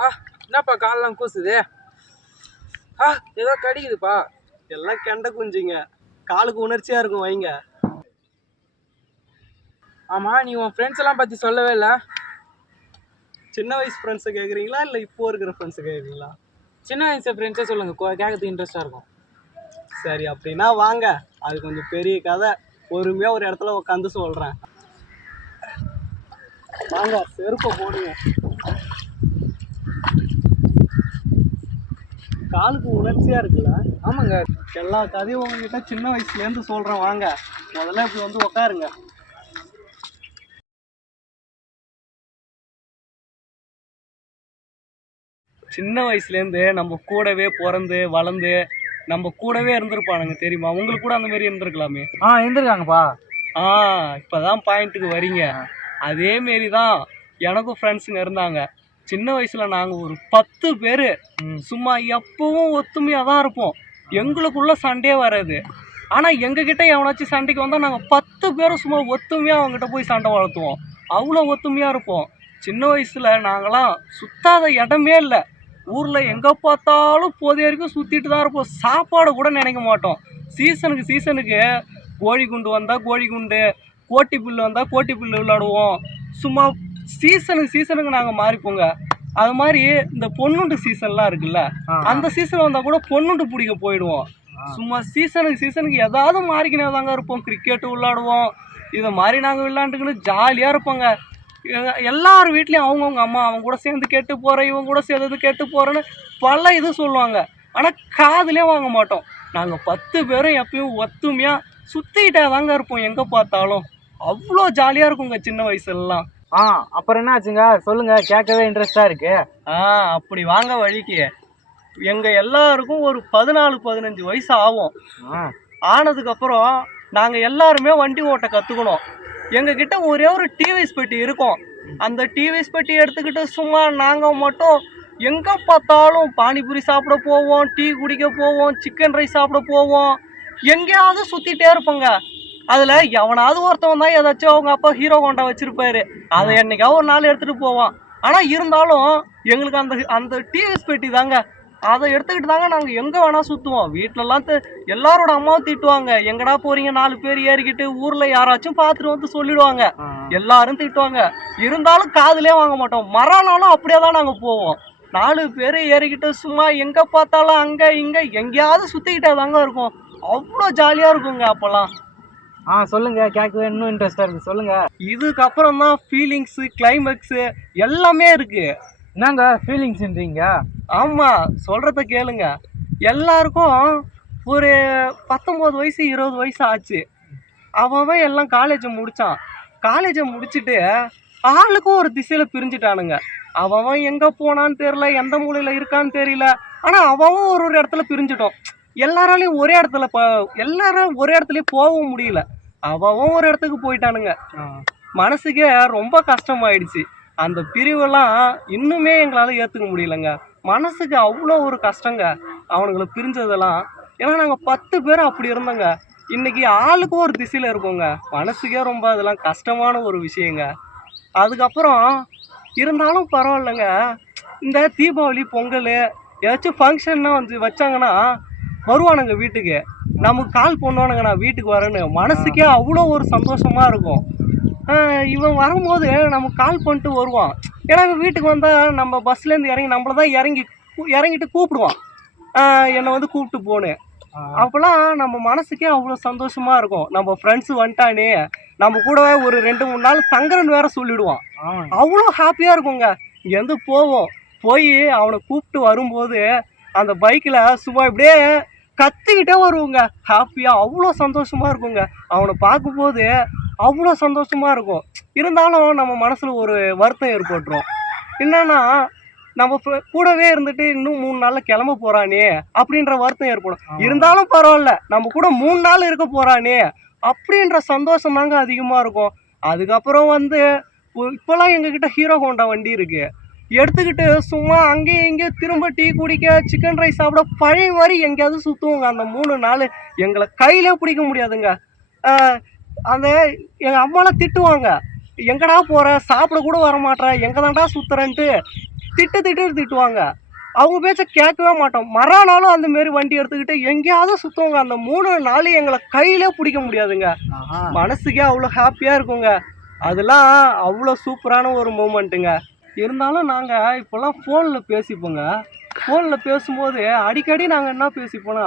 ஆ என்னப்பா காலெல்லாம் கூசுது? ஏதோ கடிக்குதுப்பா. எல்லாம் கெண்டை குஞ்சுங்க, காலுக்கு உணர்ச்சியா இருக்கும் வைங்க. ஆமா, நீ உன் ஃப்ரெண்ட்ஸ் எல்லாம் பத்தி சொல்லவே இல்லை. சின்ன வயசு ஃப்ரெண்ட்ஸை கேட்குறீங்களா இல்லை இப்போ இருக்கிற ஃப்ரெண்ட்ஸை கேட்குறீங்களா? சின்ன வயசு ஃப்ரெண்ட்ஸே சொல்லுங்க, கேட்கறதுக்கு இன்ட்ரெஸ்டா இருக்கும். சரி, அப்படின்னா வாங்க, அது கொஞ்சம் பெரிய கதை. பொறுமையாக ஒரு இடத்துல உட்காந்து சொல்கிறேன். வாங்க, செருப்பை போடுங்க. காலுக்கு உணர்ச்சியா இருக்குல்ல? ஆமாங்க. எல்லா கதையும் உங்ககிட்ட சின்ன வயசுலேருந்து சொல்கிறேன். வாங்க, முதல்ல இப்படி வந்து உட்காருங்க. சின்ன வயசுலேருந்து நம்ம கூடவே பிறந்து வளர்ந்து நம்ம கூடவே இருந்திருப்பானுங்க, தெரியுமா? உங்களுக்கு கூட அந்த மாதிரி இருந்திருக்கலாமே. இருந்திருக்காங்கப்பா. இப்போதான் பாயிண்ட்டுக்கு வரீங்க. அதே மாரி தான் எனக்கும் ஃப்ரெண்ட்ஸுங்க இருந்தாங்க. சின்ன வயசில் நாங்கள் ஒரு 10 பேர் சும்மா எப்பவும் ஒத்துமையாக தான் இருப்போம். எங்களுக்குள்ள சண்டையே வராது. ஆனால் எங்ககிட்ட எவனாச்சும் சண்டைக்கு வந்தால் நாங்கள் 10 பேரும் சும்மா ஒத்துமையாக அவங்ககிட்ட போய் சண்டை வளர்த்துவோம். அவ்வளோ ஒத்துமையாக இருப்போம். சின்ன வயசில் நாங்களாம் சுத்தாத இடமே இல்லை. ஊரில் எங்கே பார்த்தாலும் போதிய வரைக்கும் சுற்றிட்டு தான் இருப்போம். சாப்பாடு கூட நினைக்க மாட்டோம். சீசனுக்கு கோழி குண்டு வந்தால் கோழி குண்டு, கோட்டி புல் வந்தால் கோட்டி புல் விளையாடுவோம். சும்மா சீசனுக்கு நாங்கள் மாறிப்போங்க. அது மாதிரி இந்த பொண்ணுண்டு சீசன்லாம் இருக்குல்ல, அந்த சீசன் வந்தால் கூட பொண்ணுண்டு பிடிக்க போயிடுவோம். சும்மா சீசனுக்கு ஏதாவது மாறிக்கினே தாங்க இருப்போம். கிரிக்கெட்டு விளாடுவோம். இதை மாதிரி நாங்கள் விளாண்டுக்கின்னு ஜாலியாக இருப்போங்க. எல்லார் வீட்லேயும் அவங்கவுங்க அம்மா அவங்க கூட சேர்ந்து கெட்டு போகிறேன், இவங்க கூட சேர்ந்து கெட்டு போகிறேன்னு பல இது சொல்லுவாங்க. ஆனால் காதுலேயே வாங்க மாட்டோம். நாங்கள் 10 பேரும் எப்பயும் ஒத்துமையாக சுற்றிக்கிட்டே தாங்க இருப்போம். எங்கே பார்த்தாலும் அவ்வளோ ஜாலியாக இருக்குங்க சின்ன வயசுலலாம். அப்புறம் என்ன ஆச்சுங்க சொல்லுங்க, கேட்கவே இன்ட்ரெஸ்டா இருக்கு. அப்படி வாங்க வழிக்கு. எங்கள் எல்லாருக்கும் ஒரு 14-15 வயசு ஆகும். ஆனதுக்கப்புறம் நாங்கள் எல்லாருமே வண்டி ஓட்ட கற்றுக்கணும். எங்ககிட்ட ஒரே ஒரு டிவிஎஸ் பெட்டி இருக்கும். அந்த டிவிஎஸ் பெட்டி எடுத்துக்கிட்டு சும்மா நாங்கள் மட்டும் எங்கே பார்த்தாலும் பானிபூரி சாப்பிட போவோம், டீ குடிக்க போவோம், சிக்கன் ரைஸ் சாப்பிட போவோம். எங்கேயாவது சுற்றிட்டே இருப்போங்க. அதில் எவனாவது ஒருத்தவன் தான் ஏதாச்சும் அவங்க அப்பா ஹீரோ ஹோண்டா வச்சுருப்பாரு. அதை என்னைக்காவது ஒரு நாள் எடுத்துகிட்டு போவான். ஆனால் இருந்தாலும் எங்களுக்கு அந்த டிவிஎஸ் பெட்டி தாங்க, அதை எடுத்துக்கிட்டு தாங்க நாங்கள் எங்கே வேணால் சுற்றுவோம். வீட்டிலலாம் எல்லாரோட அம்மாவும் திட்டுவாங்க. எங்கடா போகிறீங்க 4 பேர் ஏறிக்கிட்டு, ஊரில் யாராச்சும் பார்த்துட்டு வந்து சொல்லிடுவாங்க. எல்லாரும் திட்டுவாங்க. இருந்தாலும் காதுலேயே வாங்க மாட்டோம். மறுநாளும் அப்படியே தான் நாங்கள் போவோம். 4 பேர் ஏறிக்கிட்டு சும்மா எங்கே பார்த்தாலும் அங்கே இங்கே எங்கேயாவது சுற்றிக்கிட்டே தாங்க இருக்கும். அவ்வளோ ஜாலியாக இருக்குங்க அப்போல்லாம். சொல்லுங்க, கேட்கவே இன்னும் இன்ட்ரெஸ்டா இருக்கு, சொல்லுங்க. இதுக்கப்புறம் தான் ஃபீலிங்ஸு, கிளைமேக்ஸு எல்லாமே இருக்கு. என்னங்க ஃபீலிங்ஸ்ன்றீங்க? ஆமாம், சொல்கிறத கேளுங்க. எல்லாருக்கும் ஒரு 19 வயசு 20 வயசு ஆச்சு. அவன் எல்லாம் காலேஜை முடித்தான். காலேஜை முடிச்சுட்டு ஆளுக்கும் ஒரு திசையில் பிரிஞ்சுட்டானுங்க. அவன் எங்கே போனான்னு தெரியல, எந்த மூலையில் இருக்கான்னு தெரியல. ஆனால் அவன் ஒரு இடத்துல பிரிஞ்சுட்டோம். எல்லாராலையும் எல்லாரும் ஒரே இடத்துலயே போகவும் முடியல. அவன் ஒரு இடத்துக்கு போயிட்டானுங்க. மனசுக்கே ரொம்ப கஷ்டமாயிடுச்சு. அந்த பிரிவெல்லாம் இன்னுமே எங்களால் ஏற்றுக்க முடியலங்க. மனசுக்கு அவ்வளோ ஒரு கஷ்டங்க அவனுங்களை பிரிஞ்சதெல்லாம். ஏன்னா நாங்கள் 10 பேர் அப்படி இருந்தோங்க. இன்றைக்கி ஆளுக்கும் ஒரு திசையில் இருக்கோங்க. மனசுக்கே ரொம்ப அதெல்லாம் கஷ்டமான ஒரு விஷயங்க. அதுக்கப்புறம் இருந்தாலும் பரவாயில்லைங்க. இந்த தீபாவளி, பொங்கல் ஏதாச்சும் ஃபங்க்ஷன்னா வந்து வச்சாங்கன்னா வருவானுங்க வீட்டுக்கு. நமக்கு கால் பண்ணுவானுங்க, நான் வீட்டுக்கு வரேன்னு. மனசுக்கே அவ்வளோ ஒரு சந்தோஷமாக இருக்கும். இவன் வரும்போது நமக்கு கால் பண்ணிட்டு வருவான். ஏன்னா வீட்டுக்கு வந்தால் நம்ம பஸ்லேருந்து இறங்கி நம்மள தான் இறங்கிட்டு கூப்பிடுவான், என்னை வந்து கூப்பிட்டு போனேன். அப்போல்லாம் நம்ம மனசுக்கே அவ்வளோ சந்தோஷமாக இருக்கும். நம்ம ஃப்ரெண்ட்ஸு வந்துட்டானே, நம்ம கூட ஒரு 2-3 நாள் தங்குறன்னு வேற சொல்லிவிடுவான். அவ்வளோ ஹாப்பியாக இருக்குங்க. இங்கேருந்து போய் அவனை கூப்பிட்டு வரும்போது அந்த பைக்கில் சும்மா இப்படியே கத்திக்கிட்டே வருவோங்க. ஹாப்பியாக அவ்வளோ சந்தோஷமாக இருக்குங்க. அவனை பார்க்கும்போது அவ்வளோ சந்தோஷமாக இருக்கும். இருந்தாலும் நம்ம மனசில் ஒரு வருத்தம் ஏற்பட்டுரும். என்னன்னா நம்ம கூடவே இருந்துட்டு இன்னும் 3 நாளில் கிளம்ப போகிறானே அப்படின்ற வருத்தம் ஏற்படும். இருந்தாலும் பரவாயில்ல, நம்ம கூட 3 நாள் இருக்க போகிறானே அப்படின்ற சந்தோஷம் தாங்க அதிகமாக இருக்கும். அதுக்கப்புறம் வந்து இப்போல்லாம் எங்ககிட்ட ஹீரோ ஹோண்டா வண்டி இருக்குது. எடுத்துக்கிட்டு சும்மா அங்கேயும் இங்கேயும் திரும்ப டீ குடிக்க, சிக்கன் ரைஸ் சாப்பிட பழைய மாதிரி எங்கேயாவது சுற்றுவோங்க. அந்த 3 நாள் எங்களை கையிலே பிடிக்க முடியாதுங்க. அந்த எங்கள் அம்மாலாம் திட்டுவாங்க, எங்கடா போகிற, சாப்பிட கூட வரமாட்டேற, எங்கே தான்டா சுற்றுறேன்ட்டு. திட்டுவாங்க. அவங்க பேச்ச கேட்கவே மாட்டோம். மறுநாளும் அந்த மாரி வண்டி எடுத்துக்கிட்டு எங்கேயாவது சுற்றுவோங்க. அந்த 3 நாள் எங்களை கையிலே பிடிக்க முடியாதுங்க. மனசுக்கே அவ்வளோ ஹாப்பியாக இருக்குங்க. அதெல்லாம் அவ்வளோ சூப்பரான ஒரு மூமெண்ட்டுங்க. இருந்தாலும் நாங்கள் இப்போல்லாம் ஃபோனில் பேசிப்போங்க. ஃபோனில் பேசும்போது அடிக்கடி நாங்கள் என்ன பேசிப்போனா,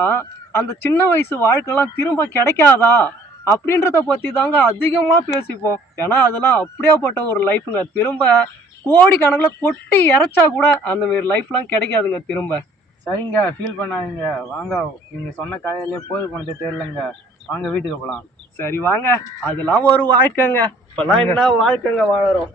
அந்த சின்ன வயசு வாழ்க்கைலாம் திரும்ப கிடைக்காதா அப்படின்றத பற்றி தாங்க அதிகமாக பேசிப்போம். ஏன்னா அதெல்லாம் அப்படியாப்பட்ட ஒரு லைஃப்புங்க. திரும்ப கோடி கணக்கில் கொட்டி இறைச்சா கூட அந்த மாரி லைஃப்லாம் கிடைக்காதுங்க திரும்ப. சரிங்க, ஃபீல் பண்ணாதீங்க. வாங்க, நீங்கள் சொன்ன கதையிலே போது போனது தெரியலங்க. வாங்க வீட்டுக்கு போகலாம். சரி வாங்க, அதெல்லாம் ஒரு வாழ்க்கைங்க. இப்போல்லாம் என்ன வாழ்க்கைங்க வாழறோம்.